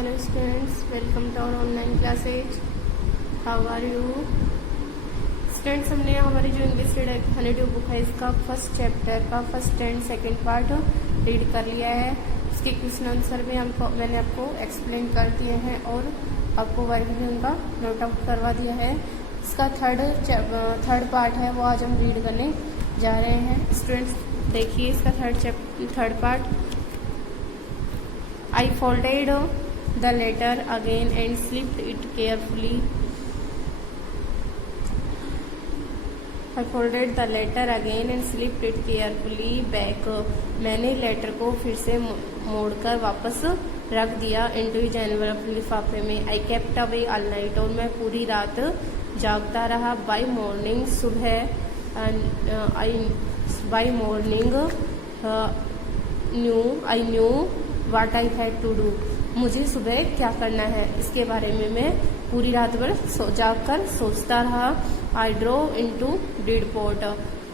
Hello students, welcome to our online classes. How are you? Students, हमने हमारी जो English reader honeydew book है इसका फर्स्ट चैप्टर का first and second part read कर लिया है। इसके क्वेश्चन आंसर भी मैंने आपको एक्सप्लेन कर दिए हैं और आपको वर्क भी उनका नोट आउट करवा दिया है। इसका थर्ड पार्ट है वो आज हम रीड करने जा रहे हैं। स्टूडेंट्स देखिए इसका third part. I folded the letter again and slipped it carefully. I folded the letter again and slipped it carefully back. मैंने लेटर को फिर से मोड़कर वापस रख दिया into his envelope लिफाफे में। I kept awake all night और मैं पूरी रात जागता रहा। By morning सुबह by morning I knew What I had to do. मुझे सुबह क्या करना है इसके बारे में मैं पूरी रात भर जागकर सोचता रहा। I drove into ब्रीडपोर्ट।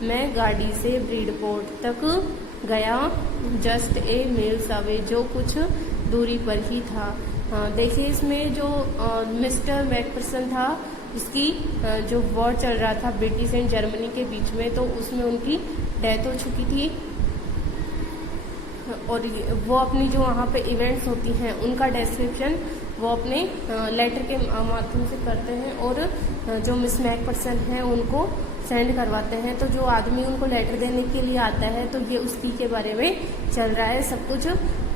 मैं गाड़ी से ब्रीडपोर्ट तक गया। Just a miles away जो कुछ दूरी पर ही था। देखिए इसमें जो मिस्टर मैकफर्सन था उसकी जो वॉर चल रहा था ब्रिटिश एंड जर्मनी के बीच में, तो उसमें उनकी डेथ हो चुकी थी और वो अपनी जो वहाँ पे इवेंट्स होती हैं उनका डिस्क्रिप्शन वो अपने लेटर के माध्यम से करते हैं और जो मिस मैकफर्सन हैं उनको सेंड करवाते हैं। तो जो आदमी उनको लेटर देने के लिए आता है तो ये उसी के बारे में चल रहा है सब कुछ।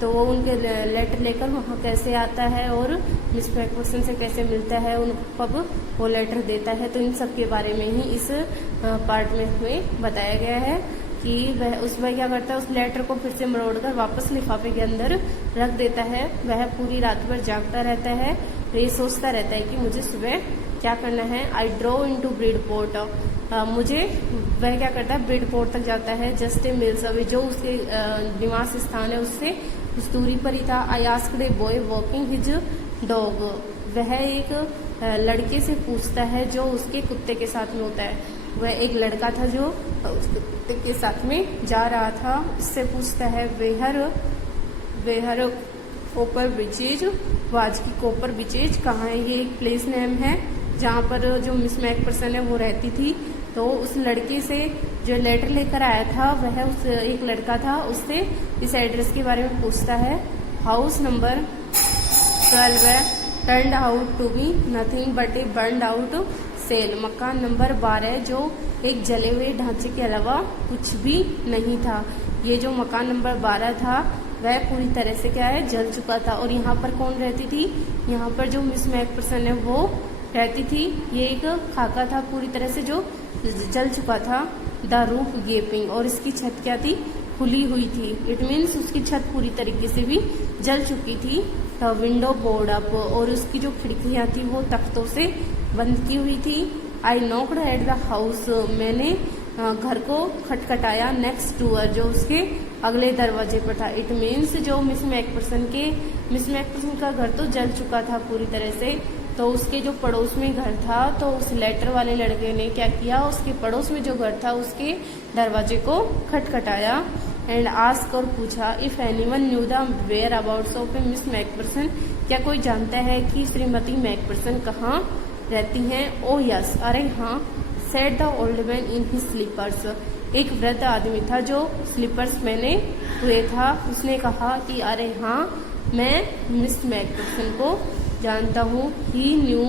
तो वो उनके लेटर लेकर वहाँ कैसे आता है और मिस मैकफर्सन से कैसे मिलता है, उनको कब वो लेटर देता है, तो इन सब के बारे में ही इस पार्ट में हमें बताया गया है कि वह क्या करता है, उस लेटर को फिर से मरोड़कर वापस लिफाफे के अंदर रख देता है। वह पूरी रात भर जागता रहता है, ये सोचता रहता है कि मुझे सुबह क्या करना है। आई ड्रो इनटू ब्रीडपोर्ट। वह क्या करता है, ब्रीडपोर्ट तक जाता है। जस्ट ए मिल्स अवे जो उसके निवास स्थान है उससे कुछ दूरी पर ही था। I asked a boy walking his dog. वह एक लड़के से पूछता है जो उसके कुत्ते के साथ में होता है। वह एक लड़का था जो उस कुत्ते के साथ में जा रहा था। इससे पूछता है वेहर कोपर बिचेज, वाज की कोपर बिचेज कहाँ है। ये एक प्लेस नेम है जहाँ पर जो मिस मैकफर्सन है वो रहती थी। तो उस लड़के से जो लेटर लेकर आया था वह उस एक लड़का था, उससे इस एड्रेस के बारे में पूछता है। House number 12 turned out to be nothing but a burned out cell. मकान नंबर 12 जो एक जले हुए ढांचे के अलावा कुछ भी नहीं था। ये जो मकान नंबर 12 था वह पूरी तरह से क्या है, जल चुका था। और यहाँ पर कौन रहती थी, यहाँ पर जो मिस मैकफर्सन है वो रहती थी। ये एक खाका था पूरी तरह से जो जल चुका था। द रूफ गेपिंग, और इसकी छत क्या थी, खुली हुई थी। इट मीन्स उसकी छत पूरी तरीके से भी जल चुकी थी। द विंडो बोर्ड अप, और उसकी जो खिड़कियां थी वो तख्तों से बंद की हुई थी। आई नॉक्ड एट द हाउस, मैंने घर को खटखटाया। नेक्स्ट डोर, जो उसके अगले दरवाजे पर था। इट मीन्स जो मिस मैकफर्सन का घर तो जल चुका था पूरी तरह से, तो उसके जो पड़ोस में घर था, तो उस लेटर वाले लड़के ने क्या किया, उसके पड़ोस में जो घर था उसके दरवाजे को खटखटाया। एंड आस्क, और पूछा, if anyone knew the whereabouts of a Miss McPherson, क्या कोई जानता है कि श्रीमती मैकफर्सन कहाँ रहती हैं। ओ यस, अरे हाँ। Said the old man in his slippers, एक वृद्ध आदमी था जो स्लीपर्स पहने हुए था। उसने कहा कि अरे हाँ, मैं मिस मैकफर्सन को जानता हूँ। ही न्यू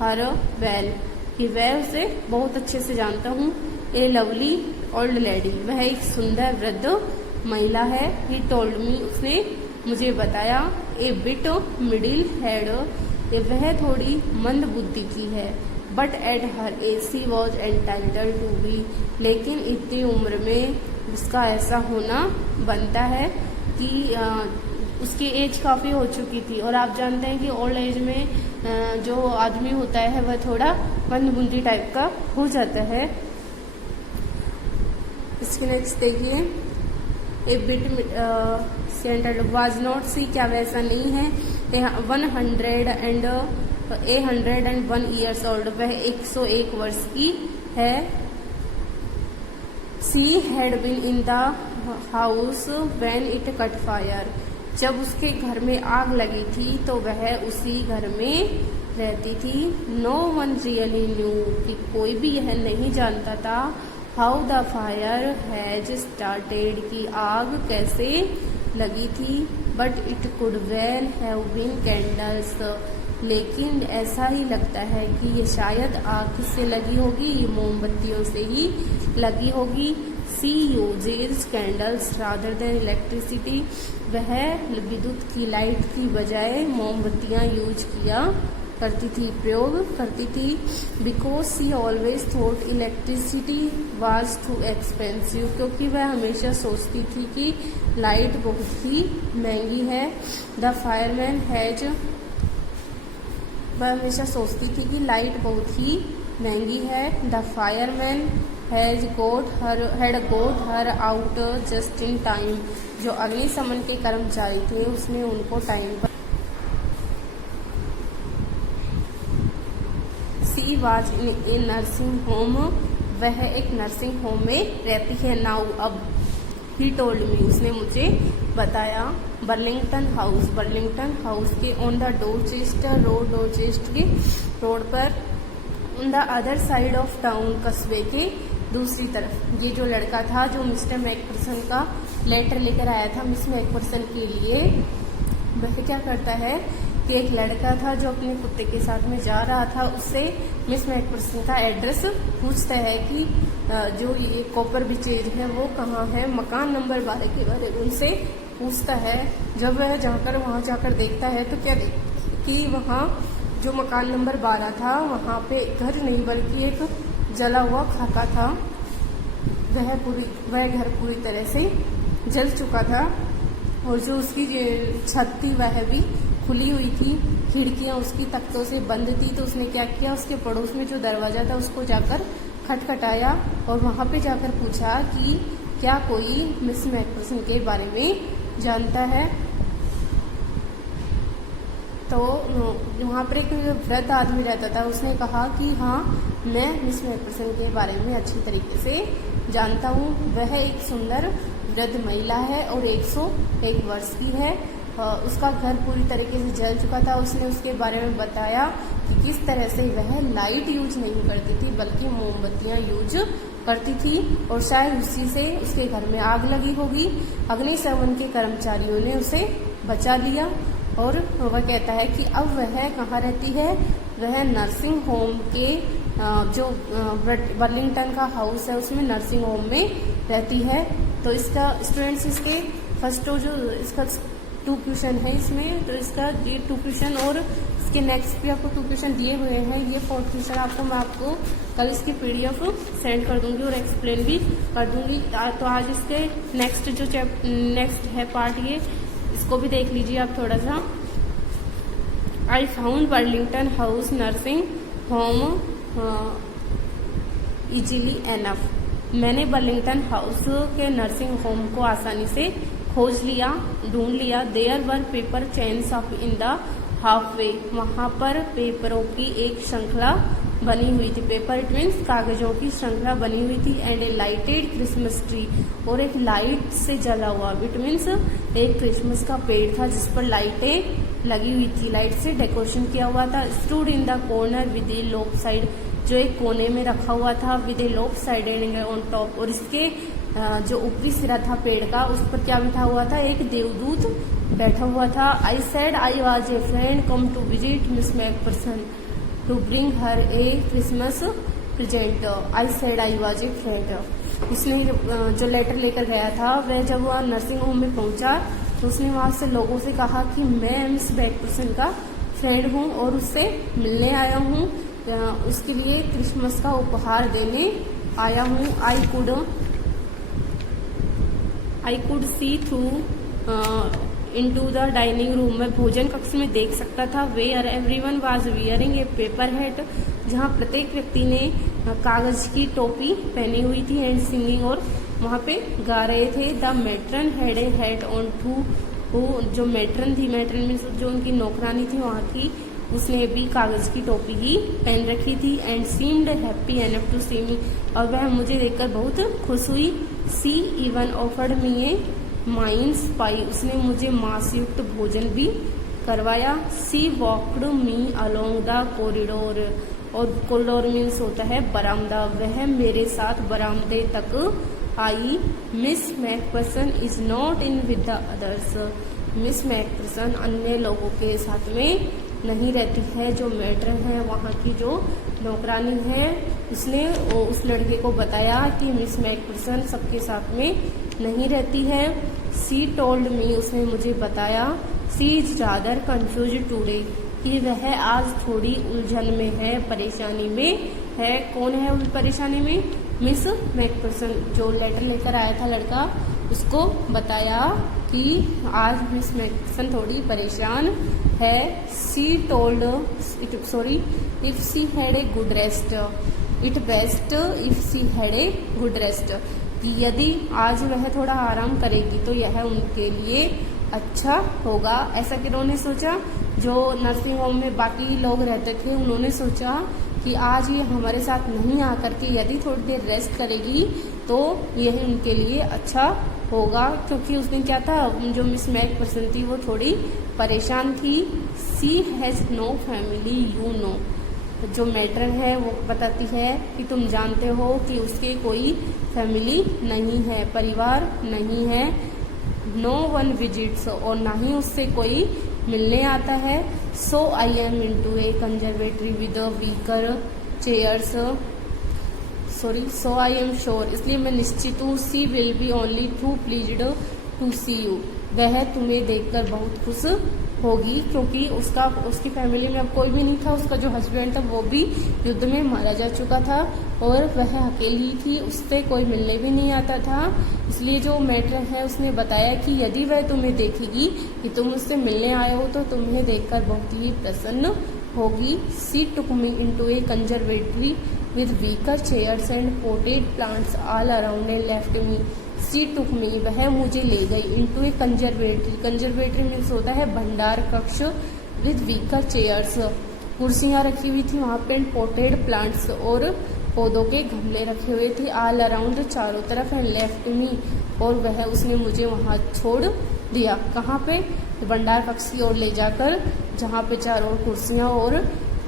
हर वेल, कि वह उसे बहुत अच्छे से जानता हूँ। ए लवली ओल्ड लेडी, वह एक सुंदर वृद्ध महिला है। ही टोल्ड मी, उसने मुझे बताया। ए बिट मिडिल हेड, वह थोड़ी मंद बुद्धि की है। But at her age she was entitled to be, लेकिन इतनी उम्र में उसका ऐसा होना बनता है कि उसकी एज काफ़ी हो चुकी थी। और आप जानते हैं कि ओल्ड एज में जो आदमी होता है वह थोड़ा मंदबुद्धि टाइप का हो जाता है। इसके नेक्स्ट देखिए, a bit centred was not she, क्या वैसा नहीं है। 101 ईयर्स ओल्ड, वह 101 वर्ष की है। She had been in the house when it caught fire, जब उसके घर में आग लगी थी तो वह उसी घर में रहती थी। नो वन रियली न्यू, कि कोई भी यह नहीं जानता था, how the fire has started, कि आग कैसे लगी थी। But it could well have been candles, लेकिन ऐसा ही लगता है कि ये शायद आग किससे लगी होगी, ये मोमबत्तियों से ही लगी होगी। She uses candles rather than electricity, वह विद्युत की लाइट की बजाय मोमबत्तियाँ यूज किया करती थी, प्रयोग करती थी। Because she always thought electricity was too expensive, क्योंकि वह हमेशा सोचती थी कि लाइट बहुत ही महंगी है। द फायरमैन हैज, वह हमेशा सोचती थी कि लाइट बहुत ही महंगी है। The fireman had got her out just in time, जो अग्निशमन के कर्मचारी थे उसने उनको टाइम पर। She was in a nursing home, वह एक नर्सिंग होम में रहती है। नाउ अब, ही टोल्ड मी, उसने मुझे बताया। बर्लिंगटन हाउस के on the Dorchester road, Dorchester के रोड पर, on the other side of town, कस्बे के दूसरी तरफ। ये जो लड़का था जो मिस्टर मैकफर्सन का लेटर लेकर आया था मिस मैकफर्सन के लिए, वह क्या करता है कि एक लड़का था जो अपने कुत्ते के साथ में जा रहा था, उससे मिस मैकफर्सन का एड्रेस पूछता है कि जो ये कॉपर विचेज है वो कहाँ है, मकान नंबर 12 के बारे में उनसे पूछता है। जब वह वहाँ जाकर देखता है तो क्या कि वहाँ जो मकान नंबर 12 था वहाँ पे घर नहीं बल्कि एक जला हुआ खाका था। वह घर पूरी तरह से जल चुका था और जो उसकी छत थी वह भी खुली हुई थी, खिड़कियां उसकी तख्तों से बंद थी। तो उसने क्या किया, उसके पड़ोस में जो दरवाजा था उसको जाकर खटखटाया और वहां पे जाकर पूछा कि क्या कोई मिस मैकफर्सन के बारे में जानता है। तो वहाँ पर एक वृद्ध आदमी रहता था, उसने कहा कि हाँ, मैं मिस मैकफर्सन के बारे में अच्छी तरीके से जानता हूँ। वह एक सुंदर वृद्ध महिला है और 101 वर्ष की है। उसका घर पूरी तरीके से जल चुका था। उसने उसके बारे में बताया कि किस तरह से वह लाइट यूज नहीं करती थी बल्कि मोमबत्तियाँ यूज करती थी और शायद उसी से उसके घर में आग लगी होगी। अग्निशमन के कर्मचारियों ने उसे बचा लिया और वह कहता है कि अब वह कहाँ रहती है, वह नर्सिंग होम के जो बर्लिंगटन का हाउस है उसमें नर्सिंग होम में रहती है। तो इसका स्टूडेंट्स इसके फर्स्ट जो इसका 2 क्वेश्चन है इसमें, तो इसका ये 2 क्वेश्चन और इसके नेक्स्ट भी आपको 2 क्वेश्चन दिए हुए हैं। ये 4th क्वेश्चन मैं आपको कल इसकी PDF सेंड कर दूंगी और एक्सप्लेन भी कर दूंगी। तो आज इसके नेक्स्ट है पार्ट, ये इसको भी देख लीजिए आप थोड़ा सा। I found Burlington house nursing home easily enough, मैंने बर्लिंगटन हाउस के नर्सिंग होम को आसानी से खोज लिया, ढूंढ लिया। There were paper chains off in the halfway, वहाँ पर पेपरों की एक श्रृंखला बनी हुई थी। पेपर इट मीन्स कागजों की श्रृंखला बनी हुई थी। And A lighted Christmas tree, और एक लाइट से जला हुआ, इट मीन्स एक क्रिसमस का पेड़ था जिस पर लाइटें लगी हुई थी, लाइट से डेकोरेशन किया हुआ था। Stood in the corner with a lopsided, जो एक कोने में रखा हुआ था, विद ए लोप साइड ऑन टॉप, और इसके जो ऊपरी सिरा था पेड़ का उस पर क्या बैठा हुआ था, एक देवदूत बैठा हुआ था। I said I was a friend come to visit Miss McPherson to bring her a Christmas present. I said I was a friend, उसने जो लेटर लेकर गया था वह जब वह नर्सिंग होम में पहुंचा तो उसने वहां से लोगों से कहा कि मैं मिस मैकफर्सन का फ्रेंड हूँ और उससे मिलने आया हूँ, उसके लिए क्रिसमस का उपहार देने आया हूँ। I could see through into the dining room, में भोजन कक्ष में देख सकता था। Where everyone was wearing a paper hat, जहाँ प्रत्येक व्यक्ति ने कागज की टोपी पहनी हुई थी। एंड सिंगिंग, और वहाँ पे गा रहे थे। The matron had a hat on too, वो जो मेट्रन थी, मेट्रन मीन्स जो उनकी नौकरानी थी वहाँ की, उसने भी कागज की टोपी ही पहन रखी थी। And seemed happy enough to see me, और वह मुझे देखकर बहुत खुश हुई। She even offered me a mince pie, उसने मुझे मांस युक्त भोजन भी करवाया। She walked me along the corridor, और कॉरिडोर मीन्स होता है बरामदा, वह मेरे साथ बरामदे तक आई। Miss McPherson is not in with the others, Miss McPherson अन्य लोगों के साथ में नहीं रहती है। जो मैट्रन है वहाँ की जो नौकरानी है, उसने उस लड़के को बताया कि मिस मैकपर्सन सबके साथ में नहीं रहती है। सी टोल्ड मी, उसने मुझे बताया, सी इज रादर कंफ्यूज टूडे, कि वह आज थोड़ी उलझन में है, परेशानी में है। कौन है उस परेशानी में? Miss McPherson. जो लेटर लेकर आया था लड़का, उसको बताया कि आज मिस मैकपर्सन थोड़ी परेशान है। सी told if she had a good rest, it best if she had a good rest, कि यदि आज वह थोड़ा आराम करेगी तो यह उनके लिए अच्छा होगा। ऐसा किन्होंने सोचा? जो नर्सिंग होम में बाकी लोग रहते थे, उन्होंने सोचा कि आज ये हमारे साथ नहीं आकर के यदि थोड़ी देर रेस्ट करेगी तो यह उनके लिए अच्छा होगा, क्योंकि उस दिन क्या था, जो मिस मैकपर्सन थी वो थोड़ी परेशान थी। She has no family you know, जो मैट्रन है वो बताती है कि तुम जानते हो कि उसके कोई फैमिली नहीं है, परिवार नहीं है। नो वन विजिट्स, और ना ही उससे कोई मिलने आता है। So I am into a conservatory with wicker chairs, so I am sure, इसलिए मैं निश्चित हूँ। She will be only too pleased to see you, वह तुम्हें देखकर बहुत खुश होगी, क्योंकि उसकी फैमिली में अब कोई भी नहीं था। उसका जो हस्बैंड था वो भी युद्ध में मारा जा चुका था और वह अकेली थी, उससे कोई मिलने भी नहीं आता था। इसलिए जो मैट्रन है उसने बताया कि यदि वह तुम्हें देखेगी कि तुम उससे मिलने आए हो तो तुम्हें देखकर बहुत ही प्रसन्न होगी। She took me into a conservatory with wicker chairs and potted plants all around and left me. She took me, वह मुझे ले गई, into a conservatory, conservatory means होता है भंडार कक्ष, विद वीकर चेयर्स, कुर्सियां रखी हुई थी वहाँ पे, पोटेड प्लांट्स, और पौधों के गमले रखे हुए थे, ऑल अराउंड, चारों तरफ, एंड लेफ्ट मी, और वह उसने मुझे वहाँ छोड़ दिया। कहाँ पे? भंडार कक्ष की ओर ले जाकर, जहाँ पे चारों ओर कुर्सियाँ और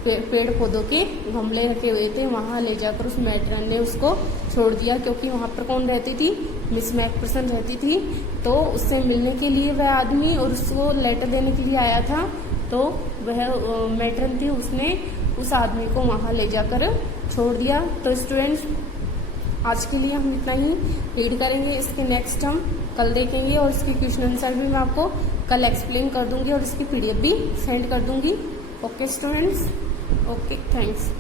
पेड़ पौधों के गमले रखे हुए थे, वहाँ ले जाकर उस मैट्रन ने उसको छोड़ दिया। क्योंकि वहाँ पर कौन रहती थी? मिस मैकपर्सन रहती थी। तो उससे मिलने के लिए वह आदमी और उसको लेटर देने के लिए आया था, तो वह मैट्रन थी, उसने उस आदमी को वहाँ ले जाकर छोड़ दिया। तो स्टूडेंट्स, आज के लिए हम इतना ही रीड करेंगे, इसके नेक्स्ट हम कल देखेंगे और इसके क्वेश्चन आंसर भी मैं आपको कल एक्सप्लेन कर दूंगी और इसकी PDF भी सेंड कर दूंगी। Okay students, okay, thanks.